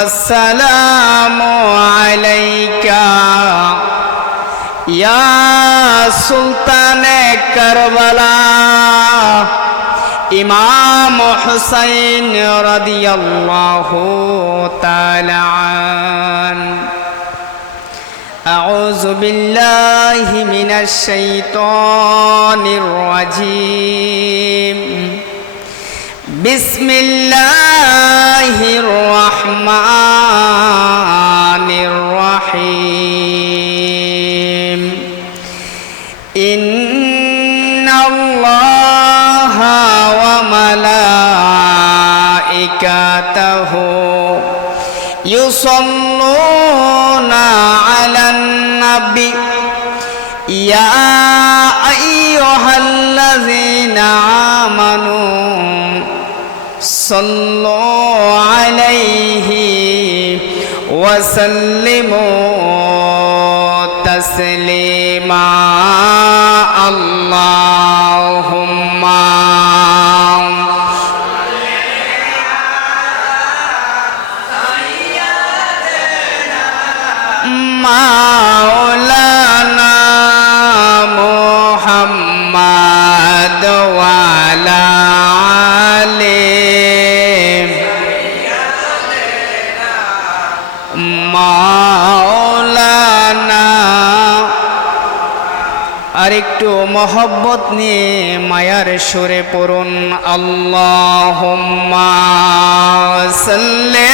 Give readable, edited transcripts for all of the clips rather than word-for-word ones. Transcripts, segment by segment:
السلام عليك يا سلطان كربلاء إمام حسين رضي الله تعالى عنه. أعوذ بالله من الشيطان الرجيم. بسم الله الرحمن الرحيم. إن الله وملائكته يصلون على النبي يا أيها الذين آمنوا صلوا عليه وسلموا تسليما. اللهم مولانا محمد وعلى মাওলানা। আর একটু মহব্বত নিয়ে মায়ার সুরে পড়ুন আল্লাহুম্মা সাল্লি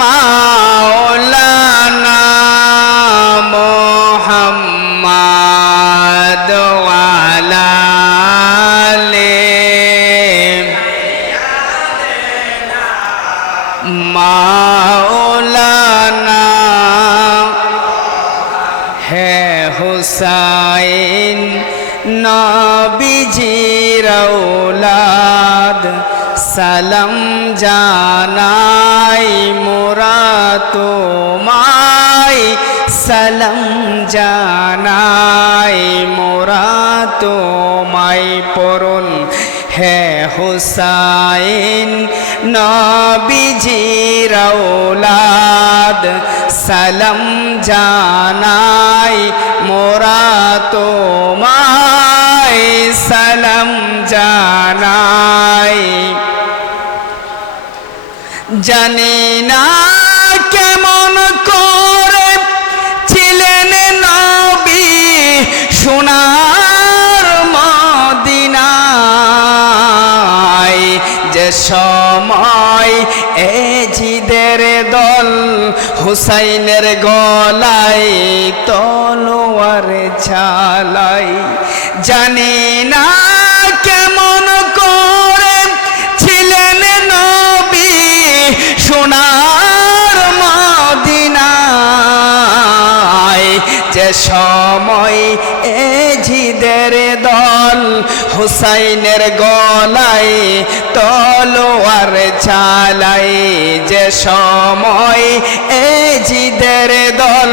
মাওলানা মুহাম্মদ ওয়ালা মাওলানা। হে হুসাইন নবীজির আওলাদ সালাম জানাই মোরা তোমায়, সালাম জানাই মোরা তোমায়। পড়ুন হে হুসাইন নবীজির আওলাদ সালাম জানাই মোরা তোমায়, সালাম জানাই। জানি না কেমন করে ছিলেন নবী সোনার মদিনায়, যে সময় এজিদের দল হুসাইনের গলায় তলোয়ার চালাই। জানি না কেমন করে ছিলেন নবী সোনার মদিনায়, যে সময় এজিদের দল হুসাইনের গলায় তলোয়ার চালাই। যে সময় এজিদের দল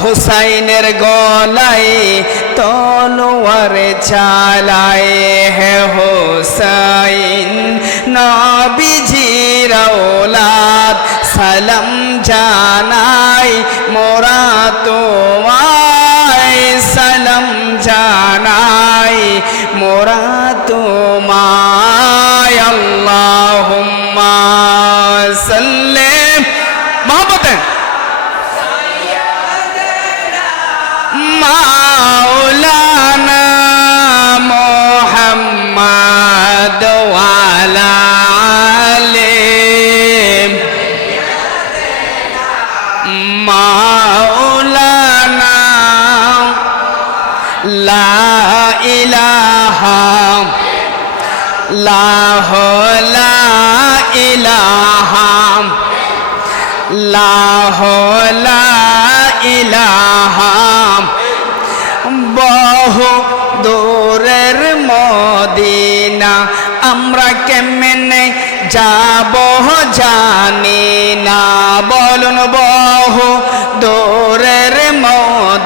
হুসাইনের গলায় তলোয়ার চালাই। হে হুসাইন নবীজির আওলাদ সালাম জানাই মোরা তোমায়, সালাম জানাই মোরা তোমায়। আল্লাহুম্মা সাল্লি মোহাম্মদ মাওলানা মুহাম্মদ ওয়ালা মাওলানা। লা ইলাহা লা ইলাহা লা ইলাহা। বহু দূরের মদিনা আমরা কেমনে যাব জানি না। বলুন বহু দূরের মদিনা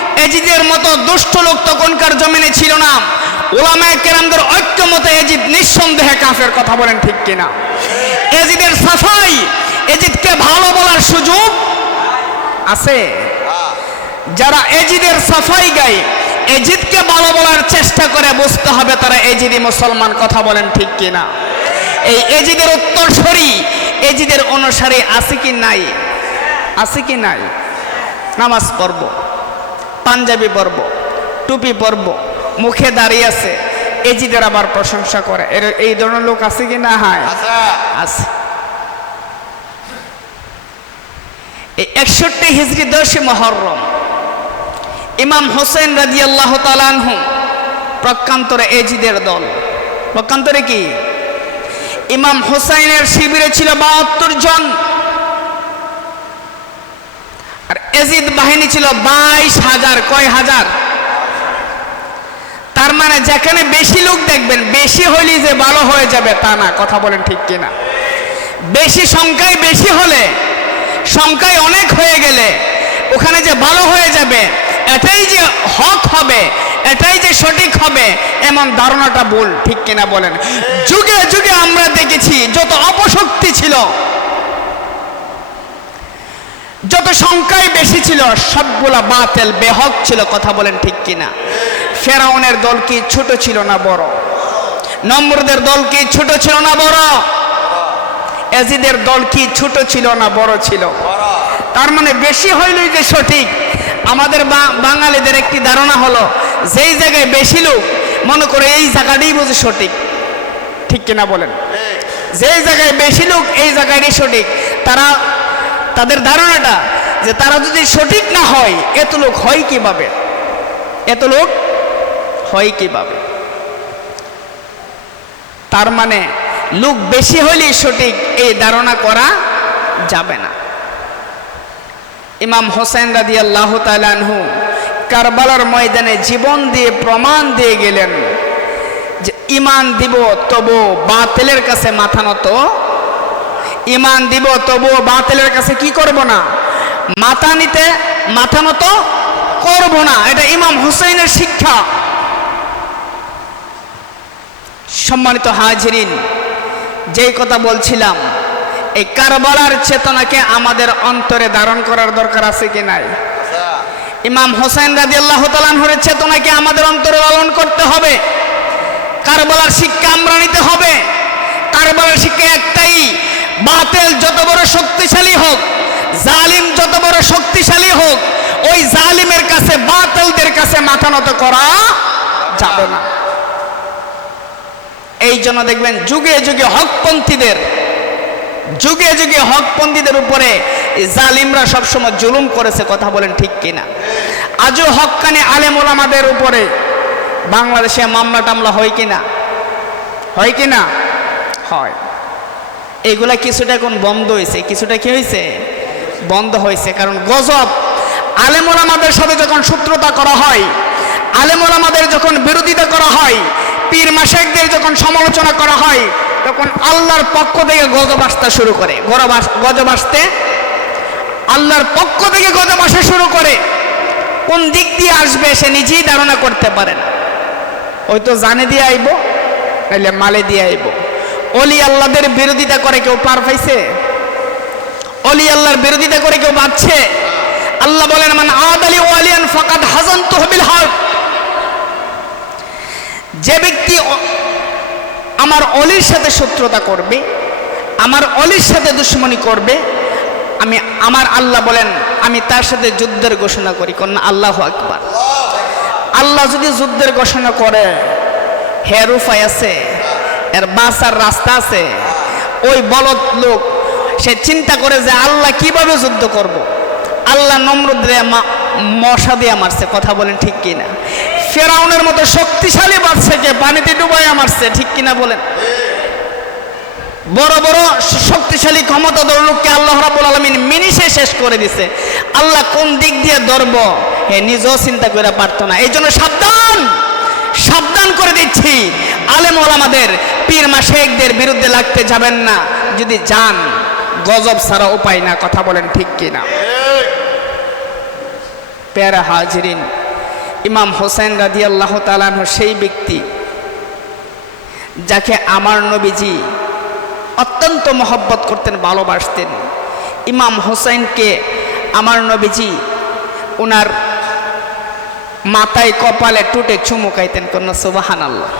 এজিদের মতো দুষ্ট লোক তখনকার জমিনে ছিল না। উলামায়ে কেরামদের ঐক্যমতে এজিদ নিঃসন্দেহে কাফের, কথা বলেন ঠিক কিনা? এজিদের সাফাই, এজিদকে ভালো বলার সুযোগ আছে? যারা এজিদের সাফাই গায়, এজিদকে ভালো বলার চেষ্টা করে, বুঝতে হবে তারা এজিদি মুসলমান, কথা বলেন ঠিক কিনা? এই এজিদের উত্তরসূরি, এজিদের অনুসারী আছে কি নাই? আছে কি নাই? নামাজ পড়ব, পাঞ্জাবি পরব, টুপি পরব, মুখে দাঁড়িয়ে আছে, এজিদের আবার প্রশংসা করে, এই ধরনের লোক আছে কি না? হয়, আছে। এই 61 হিজরি 10 মুহররম ইমাম হোসেন রাদিয়াল্লাহু তাআলা আনহু প্রকান্তরে এজিদের দল। প্রকান্তরে কি? ইমাম হোসেনের শিবিরে ছিল 72 জন, আর এজিদ বাহিনী ছিল 22,000। কয় হাজার? তার মানে যেখানে বেশি লোক দেখবেন, বেশি হইলে যে ভালো হয়ে যাবে তা না, কথা বলেন ঠিক কিনা? বেশি সংখ্যায়, বেশি হলে, সংখ্যায় অনেক হয়ে গেলে ওখানে যে ভালো হয়ে যাবে, এটাই যে হক হবে, এটাই যে সঠিক হবে, এমন ধারণাটা ভুল, ঠিক কিনা বলেন? যুগে যুগে আমরা দেখেছি যত অপশক্তি ছিল, যত সংখ্যায় বেশি ছিল, সবগুলা বাতিল বেহক ছিল, কথা বলেন ঠিক কিনা? ফেরাউনের দল কি ছোট ছিল না বড়? নমরুদের দল কি ছোট ছিল না বড়? এজিদের দল কি ছোট ছিল না বড় ছিল? তার মানে বেশি হইলই যে সঠিক। আমাদের বাঙালিদের একটি ধারণা হলো, যেই জায়গায় বেশি লোক, মনে করে এই জায়গাটাই বুঝি সঠিক, ঠিক কিনা বলেন? যেই জায়গায় বেশি লোক, এই জায়গাটাই সঠিক। তাদের ধারণাটা যে তারা যদি সঠিক না হয়, এত লোক হয় কিভাবে? এত লোক হয় কিভাবে? তার মানে লোক বেশি হইলেই সঠিক, এই ধারণা করা যাবে না। ইমাম হোসেন রাদিয়াল্লাহু তাআলা আনহু কারবালার ময়দানে জীবন দিয়ে প্রমাণ দিয়ে গেলেন যে ঈমান দিব তবু বাতিলের কাছে মাথা নত, ঈমান দিব তবু বাতিলের কাছে কি করব না? মাথা নত করব না। এটা ইমাম হোসেনের শিক্ষা। সম্মানিত হাজিরিন, যেই কথা বলছিলাম, এই কারবালার চেতনাকে আমাদের অন্তরে ধারণ করার দরকার আছে কি নাই? ইমাম হোসেন রাদিয়াল্লাহু তাআলা আনহুর চেতনাকে আমাদের অন্তরে লালন করতে হবে। কারবালার শিক্ষা আমরা নিতে হবে। কারবালার শিক্ষা একটাই, বাতিল যত বড় শক্তিশালী হোক, জালিম যত বড় শক্তিশালী হোক, ওই জালিমের কাছে, বাতিলদের কাছে মাথা নত করা যাবে না। এই জন্য দেখবেন যুগে যুগে হকপন্থীদের উপরে জালিমরা সবসময় জুলুম করেছে, কথা বলেন ঠিক কিনা? আজও হক্কানি আলেম ওলামাদের উপরে বাংলাদেশে মামলা টামলা হয় কিনা? হয় কিনা? হয়। এগুলা কিছুটা এখন বন্ধ হয়েছে, কিছুটা কি হয়েছে? বন্ধ হয়েছে। কারণ গজব, আলেম ওলামাদের সাথে যখন শত্রুতা করা হয়, আলেম ওলামাদের যখন বিরোধিতা করা হয়, পীর মাশায়েখদের যখন সমালোচনা করা হয়, তখন আল্লাহর পক্ষ থেকে গজব আসতে শুরু করে। গজব আসতে আল্লাহর পক্ষ থেকে গজব আসা শুরু করে। কোন দিক দিয়ে আসবে সে নিজেই ধারণা করতে পারে না। হয়তো জানে দিয়ে আইব, নাইলে মালে দিয়ে আইব। অলি আল্লাহদের বিরোধিতা করে কেউ পার পাইছে? অলি আল্লাহর বিরোধিতা করে কেউ বাঁচছে? আল্লাহ বলেন, মান আদালি ওয়ালিয়ান ফাকাদ হাযানতুহু বিল হারব। যে ব্যক্তি আমার অলির সাথে শত্রুতা করবে, আমার অলির সাথে দুশ্মনী করবে, আমার আল্লাহ বলেন আমি তার সাথে যুদ্ধের ঘোষণা করি। কোন আল্লাহু আকবার। আল্লাহ যদি যুদ্ধের ঘোষণা করে, হের উপায় আছে, এর বাঁচার রাস্তা আছে। ওই বলদ লোক সে চিন্তা করে যে আল্লাহ কিভাবে যুদ্ধ করব। আল্লাহ নমরুদরে মশা দিয়ে মারছে, কথা বলেন ঠিক কিনা? ফেরাউনের মতো শক্তিশালী বাদশাকে পানিতে ডুবাইয়া মারছে, ঠিক কিনা বলেন? বড় বড় শক্তিশালী ক্ষমতাধর লোককে আল্লাহ রাব্বুল আলামিন মিনিশে শেষ করে দিছে। আল্লাহ কোন দিক দিয়ে ধরব হে নিজেও চিন্তা করে পারতো না। এই জন্য সাবধান করে দিচ্ছি, আলেম ওলামাদের, পীর মাশায়েখদের বিরুদ্ধে লাগতে যাবেন না। যদি যান, গজব ছাড়া উপায় না, কথা বলেন ঠিক কিনা? প্যারা হাজিরিন, ইমাম হোসেন রাদিয়াল্লাহু তাআলা আনহু সেই ব্যক্তি যাকে আমার নবীজি অত্যন্ত মহব্বত করতেন, ভালোবাসতেন। ইমাম হোসেনকে আমার নবীজি ওনার মাথায় কপালে টুটে চুমুকাইতেন, কন্যা সুবহানাল্লাহ।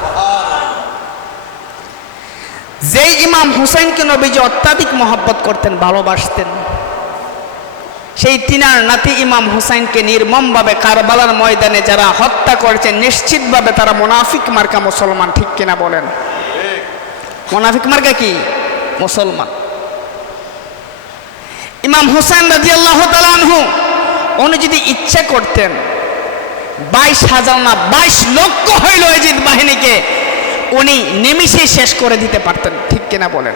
যেই ইমাম হুসাইনকে নবীজি অত্যাধিক মহব্বত করতেন, ভালোবাসতেন, সেই তিনার নাতি ইমাম হুসাইনকে নির্মমভাবে কারবালার ময়দানে যারা হত্যা করেছে, নিশ্চিতভাবে তারা মুনাফিক মার্কা মুসলমান, ঠিক কিনা বলেন? মুনাফিক মার্কা কি? মুসলমান। ইমাম হুসাইন রাদিয়াল্লাহু তাআলা আনহু উনি যদি ইচ্ছা করতেন 22,000 না 22 লক্ষ হইল ইয়াজিদ বাহিনীকে উনি নিমিষে শেষ করে দিতে পারতেন, ঠিক কিনা বলেন?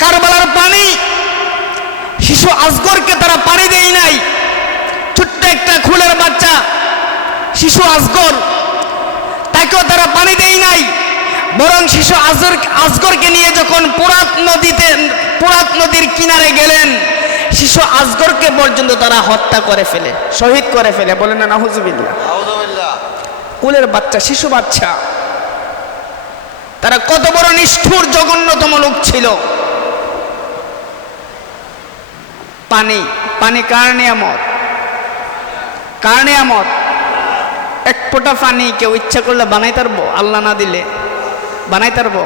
কারবালার পানি শিশু আসগরকে তারা পানি দেয় নাই, ছোট্ট একটা খুলের বাচ্চা শিশু আসগর, তাকেও তারা পানি দেয় নাই, বরং শিশু আসগরকে নিয়ে যখন পুরাত নদীর কিনারে গেলেন, শিশু আসগরকে পর্যন্ত তারা হত্যা করে ফেলে, শহীদ করে ফেলে। বলেন না নাউজুবিল্লাহ। কুলের বাচ্চা, শিশু বাচ্চা, তারা কত বড় নিষ্ঠুর জঘন্যতম লোক ছিল। পানি পানি কার নিয়ামত? কার নিয়ামত? এক ফোঁটা পানি কেউ ইচ্ছা করলে বানাই পারবো? আল্লাহ না দিলে বানাই পারবো?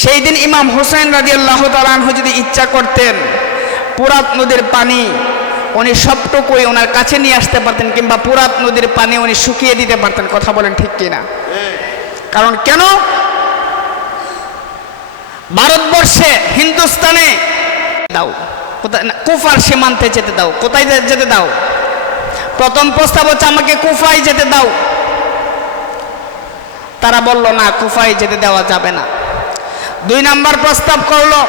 সেই দিন ইমাম হুসাইন রাদিয়াল্লাহু তাআলা আনহু যদি ইচ্ছা করতেন, পুরাত নদীর পানি উনি সবটুকুই ওনার কাছে নিয়ে আসতে পারতেন, কিংবা পুরাত নদীর পানি উনি শুকিয়ে দিতে পারতেন। কথা বলেন ঠিক কিনা? কারণ কেন? ভারতবর্ষে, হিন্দুস্তানে দাও, কুফার সীমান্তে যেতে দাও। কোথায় যেতে দাও? প্রথম প্রস্তাব হচ্ছে আমাকে কুফায় যেতে দাও। তারা বলল না, কুফায় যেতে দেওয়া যাবে না। 2 নাম্বার প্রস্তাব করলো,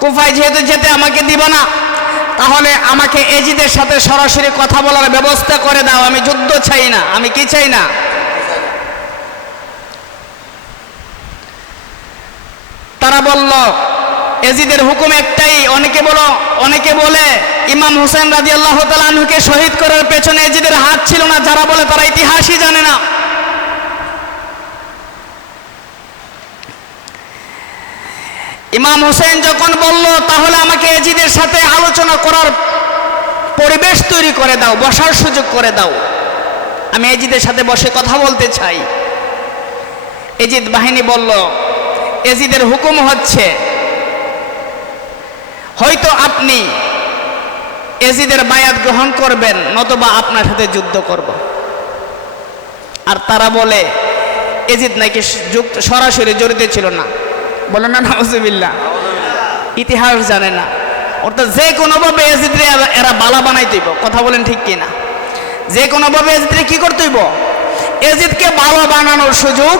কুফায় যেহেতু যেতে আমাকে দিব না, তাহলে আমাকে এজিদের সাথে সরাসরি কথা বলার ব্যবস্থা করে দাও। আমি যুদ্ধ চাই না। আমি কি চাই না? তারা বলল এজিদের হুকুম একটাই। অনেকে বলে ইমাম হুসাইন রাদিয়াল্লাহু তাআলা আনহুকে শহীদ করার পেছনে এজিদের হাত ছিল না। যারা বলে তারা ইতিহাসই জানে না। ইমাম হুসাইন যখন বলল তাহলে আমাকে এজিদের সাথে আলোচনা করার পরিবেশ তৈরি করে দাও, বসার সুযোগ করে দাও, আমি এজিদের সাথে বসে কথা বলতে চাই। এজিদ বাহিনী বলল, এজিদের হুকুম হচ্ছে হয়তো আপনি এজিদের বায়াত গ্রহণ করবেন, নতুবা আপনার সাথে যুদ্ধ করব। আর তারা বলে এজিদ নাকি সরাসরি জড়িত ছিল না। বলেন না নাউজুবিল্লাহ। ইতিহাস জানে না। অর্থাৎ যে কোনোভাবে এজিদরে এরা বালা বানাই দিব। কথা বলেন ঠিক কিনা? যে কোনোভাবে এজিদরে কি করতে হইব? এজিদকে বালা বানানোর সুযোগ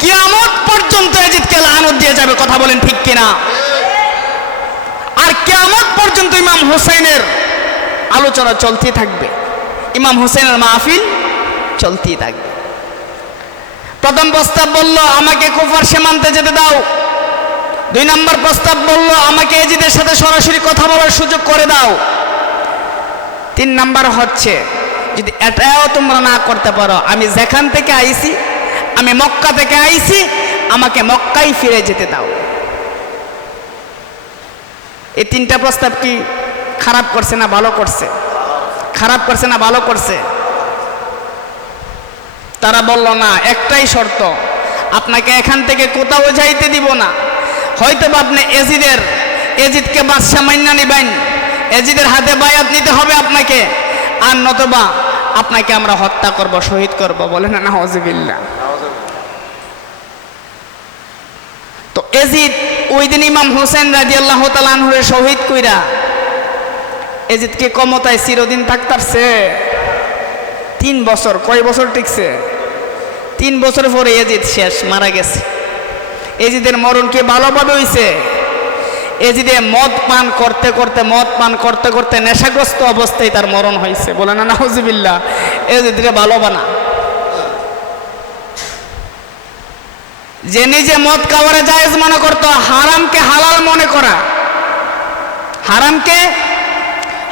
কিয়ামত পর্যন্ত এজিদকে লানত দিয়ে যাবে। কথা বলেন ঠিক কিনা? আর কিয়ামত পর্যন্ত ইমাম হুসাইনের আলোচনা চলতেই থাকবে, ইমাম হুসাইনের মাহফিল চলতেই থাকবে। প্রথম প্রস্তাব বলল আমাকে কুফার সীমান্তে যেতে দাও। 2 নম্বর প্রস্তাব বলল আমাকে এজিদের সাথে সরাসরি কথা বলার সুযোগ করে দাও। 3 নাম্বার হচ্ছে যদি এটাও তোমরা না করতে পারো, আমি যেখান থেকে আইছি, আমি মক্কা থেকে আইছি, আমাকে মক্কায় ফিরে যেতে দাও। এই 3টা প্রস্তাব কি খারাপ করছে না ভালো করছে? খারাপ করছে না ভালো করছে? তারা বলল না, একটাই শর্ত, আপনাকে এখান থেকে কোথাও যাইতে দিব না। হয়তো আপনি এজিদকে বাদশা মাইনা নিবেন, এজিদের হাতে বায়াত নিতে হবে আপনাকে, আর নতুবা আপনাকে আমরা হত্যা করব, শহীদ করব। বলে না নাউজুবিল্লাহ। তো এজিদ ওই দিন ইমাম হুসাইন রাদিয়াল্লাহু তাআলা আনহুরে শহীদ কইরা এজিদকে ক্ষমতায় চিরদিন থাকতারছে 3 বছর। কয় বছর টিকছে? 3 বছর পরে এজিদ শেষ, মারা গেছে। এজিদের মরণ কি ভালোভাবে হইছে? এজিদে মদ পান করতে করতে নেশাগ্রস্ত অবস্থায় তার মরণ হয়েছে। বলে না নাউজুবিল্লাহ। এজিদরে ভালো বানা। যে নিজে মদ খাওয়ারে জায়েজ মনে করতো, হারামকে হালাল মনে করা, হারামকে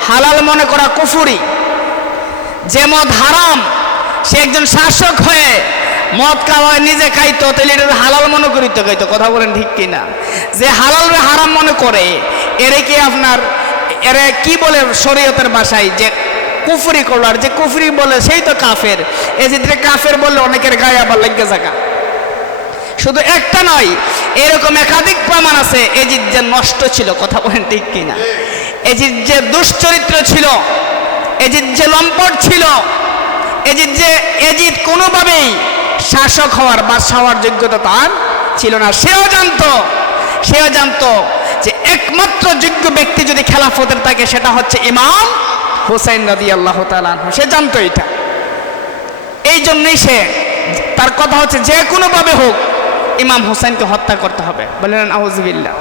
হালাল মনে করা কুফরি। যে মদ হারাম সে একজন শাসক হয়ে মদ খাওয়ায় নিজে খাইতো, তাহলে এটা হালাল মনে করিত খাইতো। কথা বলেন ঠিক কিনা? যে হালাল হারাম মনে করে এরে কি আপনার এরে কি বলে শরীয়তের ভাষায় যে কুফরি করলো, আর যে কুফরি বলে সেই তো কাফের। এজিদরে কাফের বললে অনেকের গায়ে আবার লেগে থাকা। শুধু একটা নয়, এরকম একাধিক প্রমাণ আছে এজিদ যে নষ্ট ছিল। কথা বলেন ঠিক কিনা? এজিদ যে দুশ্চরিত্র ছিল, এজিদ যে লম্পট ছিল, এজিদ কোনোভাবেই শাসক হওয়ার বা হওয়ার যোগ্যতা তার ছিল না। সেও জানতো যে একমাত্র যোগ্য ব্যক্তি যদি খেলাফতের থাকে সেটা হচ্ছে ইমাম হুসাইন রাদিয়াল্লাহু তাআলা আনহু। সে জানতো এটা। এই জন্যই সে তার কথা হচ্ছে যে কোনোভাবে হোক ইমাম হুসাইনকে হত্যা করতে হবে। বলেন আউযুবিল্লাহ।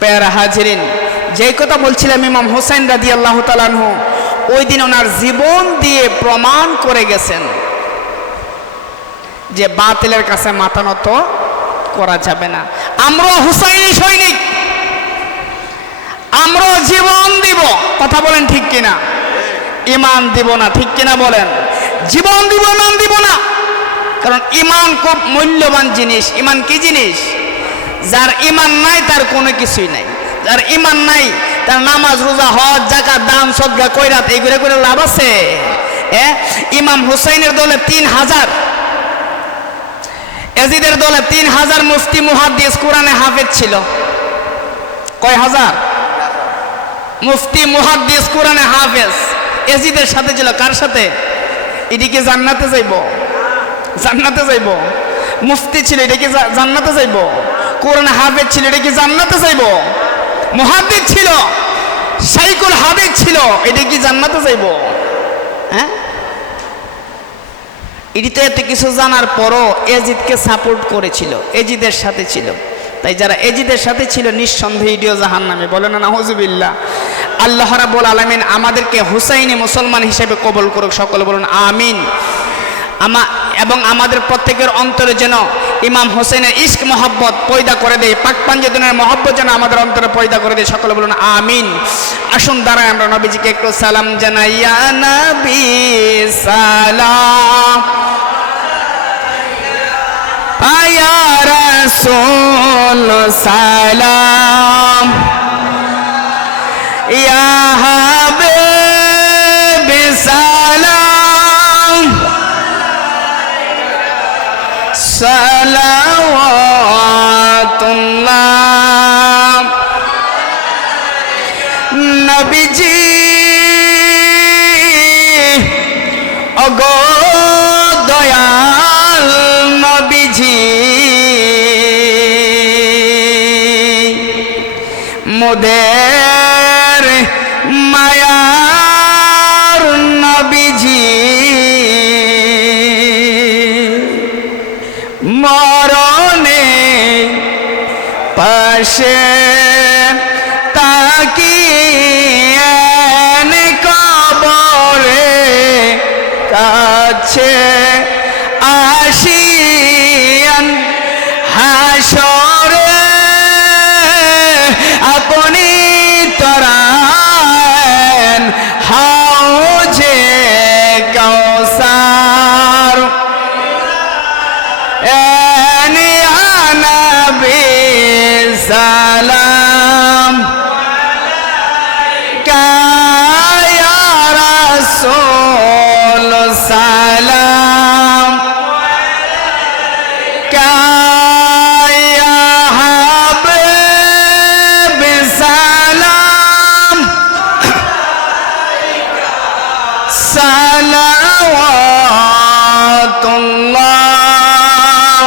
প্যারা হাজিরিন, যে কথা বলছিলাম ইমাম হুসাইন রাদিয়াল্লাহু তাআলা আনহু ওই দিন ওনার জীবন দিয়ে প্রমাণ করে গেছেন যে বাতিলের কাছে মাথা নত করা যাবে না। আমরা হুসাইনি সৈনিক, আমরা জীবন দিব। কথা বলেন ঠিক কিনা? ইমান দিব না, ঠিক কিনা বলেন? জীবন দিব, ইমান দিব না। কারণ ইমান খুব মূল্যবান জিনিস। ইমান কি জিনিস? যার ইমান নাই তার কোনো কিছুই নাই। যার ইমান নাই তার নামাজ রোজা হজ যাকাত দান সদকা কয়রাত এইগুলো করে লাভ আছে? ইমাম হুসাইনের দলে 3000, এজিদের দলে 3000 মুফতি মুহাদ্দিস কোরআনে হাফেজ ছিল। কয় হাজার? মুফতি মুহাদ্দিস কোরআনে হাফেজ এজিদের সাথে ছিল। কার সাথে? এদিকে জান্নাতে যাইব, জান্নাতে যাইব। মুফতি ছিল, এটা কি জান্নাতে যাইব? কোরআনে হাফেজ ছিল, এটা কি জান্নাতে যাইব? মুহাদ্দিস ছিল, শাইখুল হাদিস ছিল, এটা কি জান্নাতে যাইব? হ্যাঁ, এটি তো এত কিছু জানার পরও এজিদকে সাপোর্ট করেছিল, এজিদের সাথে ছিল। তাই যারা এজিদের সাথে ছিল নিঃসন্দেহে ইডিও জাহান্নামে। বলে না নাউজুবিল্লাহ। আল্লাহ রাব্বুল আলামিন আমাদেরকে হুসাইনি মুসলমান হিসেবে কবুল করুক। সকলে বলুন আমিন। এবং আমাদের প্রত্যেকের অন্তরে যেন ইমাম হোসেনের ইশক মহব্বত পয়দা করে দেয়, পাক পাঞ্জাতনের মহব্বত যেন আমাদের অন্তরে পয়দা করে দেয়। সকলে বলুন আমিন। আসুন দাঁড়ায় আমরা নবীজিকে একটু সালাম জানাই। ইয়া নবী সালাম, ইয়া রাসূল সালাম, ইয়া হাবিব সালাম, সালাওয়াতুল্লাহ। নবীজি ওগো দয়াল নবীজি, মোদের মায়ার নবীজি, মরণে পাশে তাকিয়ে কবরে কাছে আসিয়ান হাসরে আপনি তরান হাউজে কাউসার। সালাম ইয়া রাসূল সালাম, ইয়া হাবিব সালাম, সালাওয়াতুল্লাহ।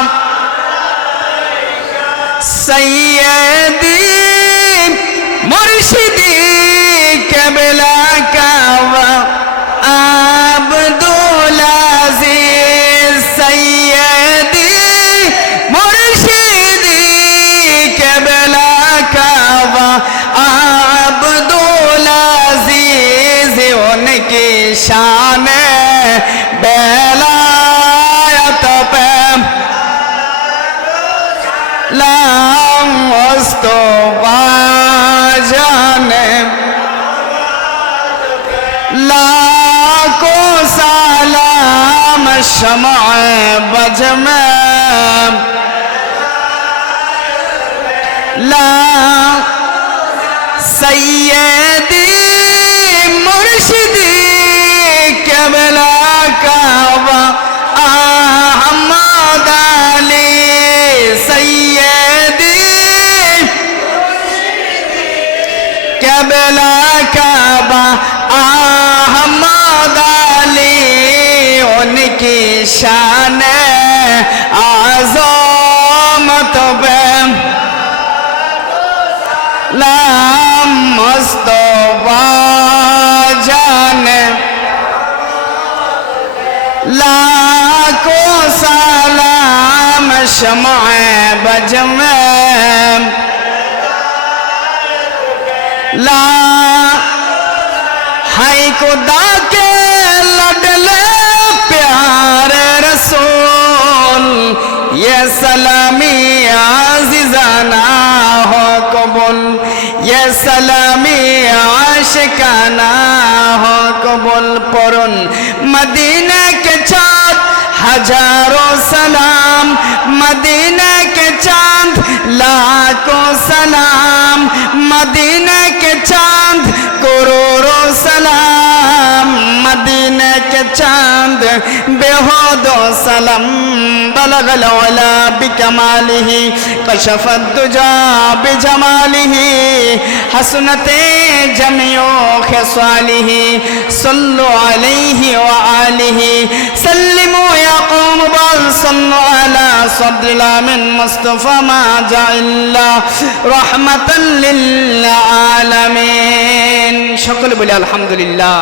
সৈয়দি মুর্শিদি কেবলা কাওয়া আব্দুল আজিজ, সৈয়দি মুর্শিদি কেবলা কাওয়া আব্দুল আজিজ, উনকি শান বেলায়ত पे मुस्तफा जाने लाखों सलाम शम्अ बज़ में ला सैयदी मुर्शिदी क़िबला काबा अहमद अली सैयदी क़िबला काबा अहमद अली उनकी शान आज़मत पे लाम मुस्तफा जाने लाखों सलाम शम्अ बज़ में ला हाय खुदा के लडले प्यारे रसूल ये सलामी आज़िज़ाना हो कबूल ये सलामी आशिकाना हो कबूल परुन मदीना के चाँद हजारों सलाम मदीना के चाँद लाखों सलाम मदीना के चाँद करोड़ों सलाम मदीना के चाँद बेहूदो सलाम बलगल उला बिकमालिही कशफत दुजा बिजमालिही हसनते जमियो खिसालिही सल्लु अलैहि व आलिही सल्लिमु या कौम बल सल्लु अला सद्रिल आमिन मुस्तफा मा जाइल्ला रहमतन लिल आलामीन সকলে বলি আলহামদুলিল্লাহ।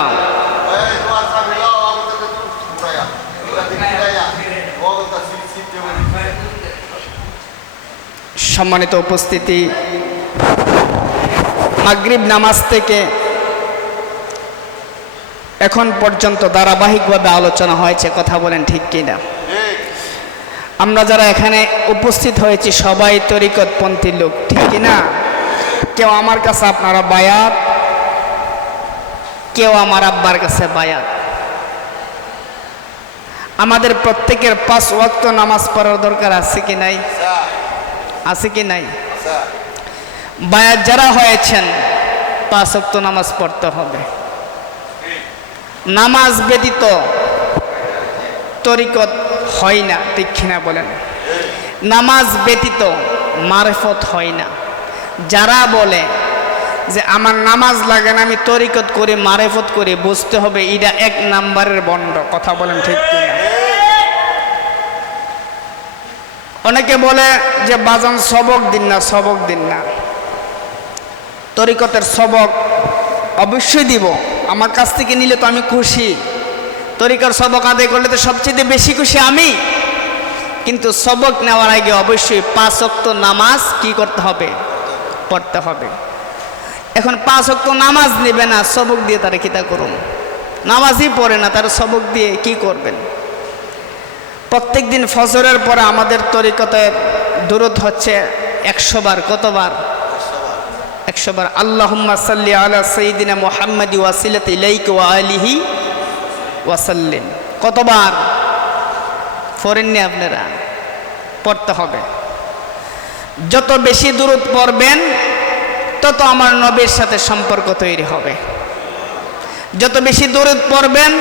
সম্মানিত উপস্থিতি, মাগরিব নামাজ থেকে এখন পর্যন্ত ধারাবাহিকভাবে আলোচনা হয়েছে, কথা বলেন ঠিক কিনা? আমরা যারা এখানে উপস্থিত হয়েছি সবাই তরিকতপন্থী লোক, ঠিক কিনা? কেউ আমার কাছে আপনারা বায়াত, কেউ আমার আব্বার কাছে বায়াত। আমাদের প্রত্যেকের 5 ওয়াক্ত নামাজ পড়ার দরকার আছে কি নাই? আছে কি নাই? বায়াত যারা হয়েছেন 5 ওয়াক্ত নামাজ পড়তে হবে। নামাজ ব্যতীত তরিকত হয় না, ঠিক কিনা বলেন? নামাজ ব্যতীত মারিফত হয় না। যারা বলে যে আমার নামাজ লাগে না, আমি তরিকত করি, মারিফত করি, বুঝতে হবে এটা 1 নাম্বারের বন্ড, কথা বলেন ঠিক কিনা? অনেকে বলে যে বাজান সবক দিন না, সবক দিন না। তরিকতের সবক অবশ্যই দিব, আমার কাছ থেকে নিলে তো আমি খুশি। তরিকার সবক আদায় করলে তো সবচেয়ে বেশি খুশি আমি। কিন্তু সবক নেওয়ার আগে অবশ্যই 5 ওয়াক্ত নামাজ কি করতে হবে? পড়তে হবে। এখন 5 ওয়াক্ত নামাজ নেবে না, সবক দিয়ে তারা কিতা করুন? নামাজই পড়ে না, তারা সবক দিয়ে কি করবেন? প্রত্যেক দিন ফজরের পরে আমাদের তরিকতে দুরূদ হচ্ছে 100 বার। কতবার? 100 বার। আল্লাহুম্মা সাল্লি আলা সাইয়্যিদিনা মুহাম্মাদি ওয়াসিলাতি ইলাইকা ওয়া আলিহি ওয়াসাল্লিম। কতবার পড়েননি আপনারা? পড়তে হবে। যত বেশি দুরূদ পড়বেন তত আমার নবীর সাথে সম্পর্ক তৈরি হবে। যত বেশি দুরূদ পড়বেন